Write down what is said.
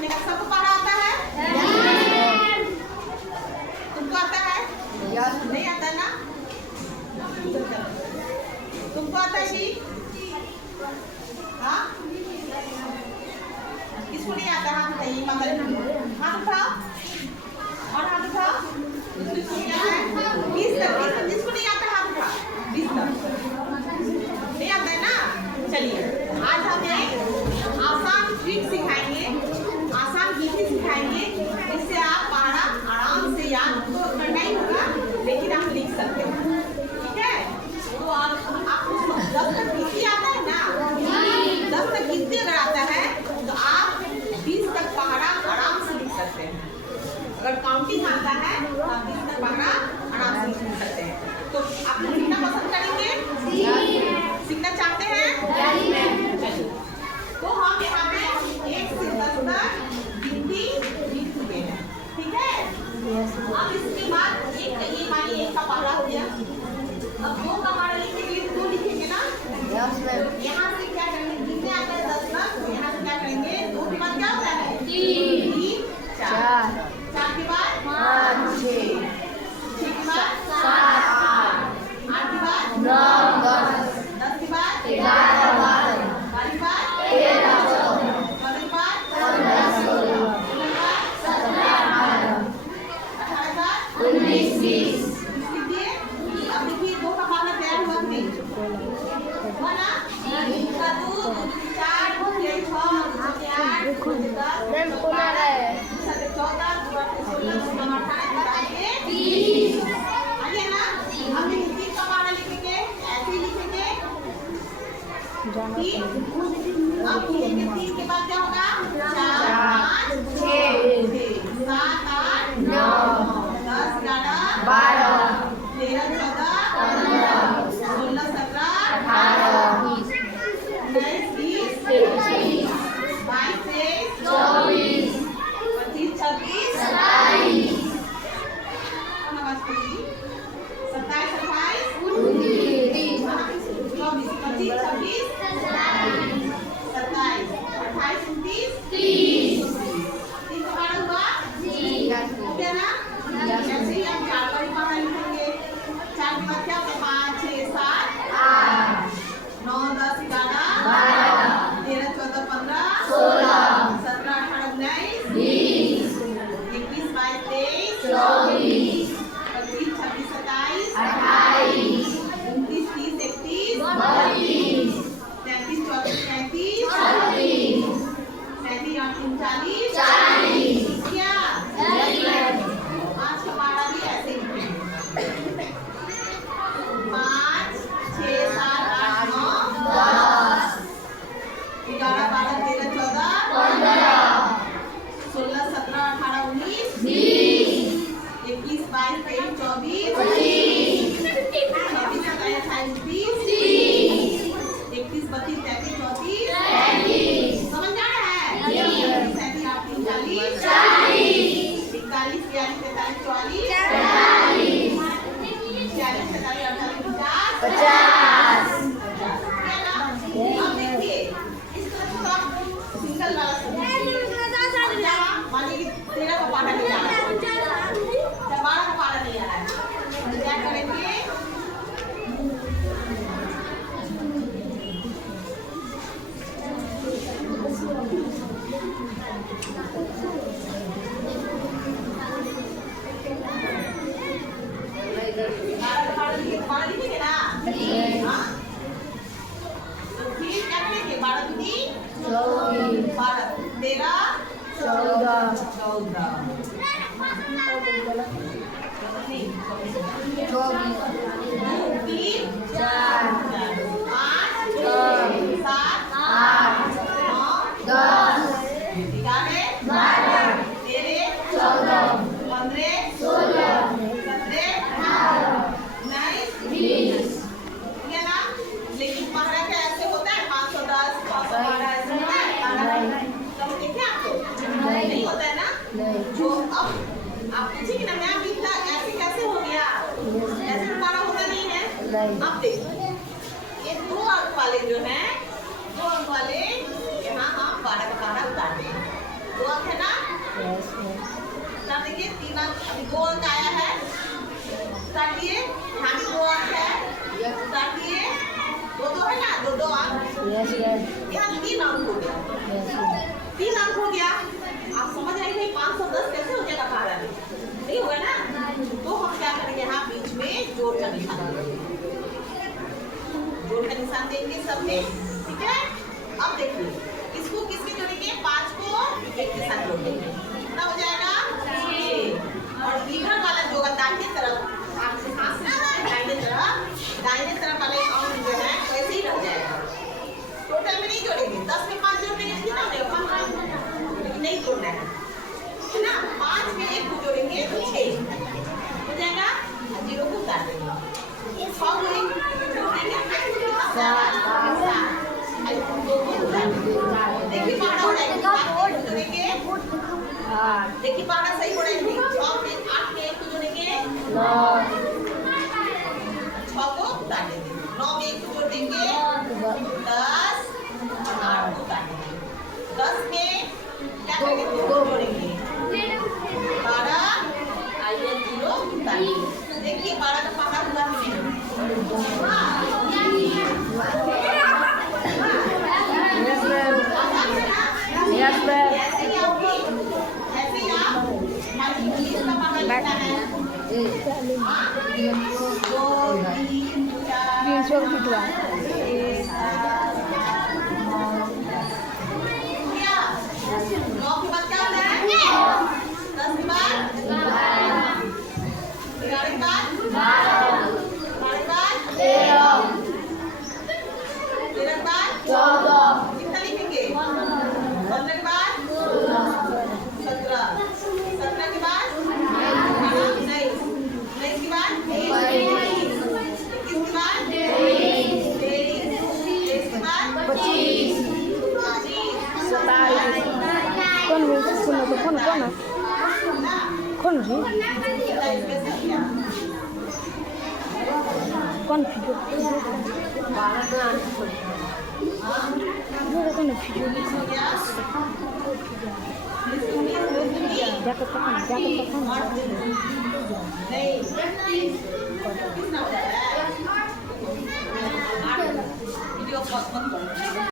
लिखने का सबको पढ़ा आता है? तुमको आता है? नहीं आता ना? तुमको आता है जी? हाँ? किसको नहीं आता? हाथ उठाइए, हाथ उठाओ और हाथ उठाओ। क्या है? 20 तक। जिसको नहीं आता हाथ उठा। 20 तक नहीं आता है ना? चलिए आज हम एक आसान ट्रिक सिखाएंगे, आसान विधि सिखाएंगे, जिससे आप पढ़ना आराम से याद तो करना ही होगा, लेकिन आप लिख सकते हैं। ठीक है? तो आपको 10 तक गिनती आता है ना? 10 तक गिनती अगर आता है तो आप 20 तक पढ़ना आराम से लिख सकते हैं। अगर काउंटिंग आता है तो आप 20 तक पढ़ना आराम से लिख सकते हैं। तो आप लोग सीखना पसंद करेंगे? सीखना चाहते हैं? तो हम यहाँ पे 1 से 10 तक गिनती लिख चुके हैं। ठीक है? अब इसके बाद ये मानिए 1 का पहला हो गया। अब 2 का पहला लिखेंगे, 2 लिखेंगे ना? यहाँ से क्या करेंगे? जितने आता है 10 तक, यहाँ से क्या करेंगे? 2 के बाद क्या होता है? 3, 4, 4 के बाद 5, 6, 6 के बाद 7, 8, 8 के बाद 9, 10 के बाद 11, 12 के बाद 13, 14 के बाद 15, 16 के बाद 17, 18 के बाद 19, 20। लिखिए। अब देखिए 2 का पहला तैयार हुआ नहीं हुआ ना? 3 का 2, 2 के 4, 2 के 6, 2 के 8, 2 के 10, 2 के 12, 2 के 14, 2 के 16, 2 के 18, 30। आगे ना? अब देखिए 3 का पहला लिखेंगे, ऐसे ही लिखेंगे। 3 अब लिखेंगे, 3 के बाद क्या होगा? 4, 5, 6, 7, 8, 9, 10, 11, 12, 13, 14, 15, 16, 17, 18, 19, 20, 21, 22, 23, 24, 25, 26, 27, अब देखिए ये 2 अंक वाले जो हैं 2 अंक वाले यहाँ हम 12 का 12 उतार देंगे। 2 अंक है अभी 2 अंक आया है, काटिए। यहाँ भी 2 अंक है, काटिए। 2 है ना, 2 अंक। यहाँ 3 अंक हो गया, 3 अंक हो गया। आप समझ रहे हैं 510 कैसे हो जाएगा बारह में? नहीं होगा ना। तो हम क्या करेंगे, यहाँ बीच में जोड़ का निशान देंगे, जोड़ का निशान देंगे सब में, ठीक है। अब देखिए इसको किसके जोड़ेंगे, 5 को 1 के साथ जोड़ देंगे, कितना हो जाएगा 6। और इधर वाला जो दाहिने तरफ आपके हाथ से दाहिने तरफ वाले अंक जो है वैसे ही रह जाएगा। टोटल में नहीं जोड़ेंगे, 10 में 5 जोड़ देंगे कितना हो जाएगा 15, लेकिन नहीं जोड़ना है ना। 5 में 1 को जोड़ेंगे तो 6 हो जाएगा, 0 को काट देंगे। 6 को 1 जोड़ेंगे देखिए पहाड़ा हो जाएगा, जोड़ेंगे देखिए पहाड़ा सही हो रहा है। 6 में 8 में 1 को जोड़ेंगे 6 को काट देंगे। 9 में 1 को जोड़ देंगे 10, 8 को काट देंगे। 10 में क्या करेंगे 2 जोड़ेंगे 12, आइए 0 काट देंगे। देखिए 12 का पहाड़ा हुआ नहीं। Yes, ma'am. ऐसे ही आप इंग्लिश का पहाड़ा लिखना है। 2, 3, 4, 5, 6, 7 क्या 9 के बाद क्या होता है 10 के बाद 11 के बाद 12 के बाद 13 के बाद 14 कितना लिखेंगे 15 के बाद 17 के बाद 19 के बाद 21 के बाद 23 के बाद 25 कौन वीडियो पॉज मत करो।